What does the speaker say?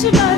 Deixe.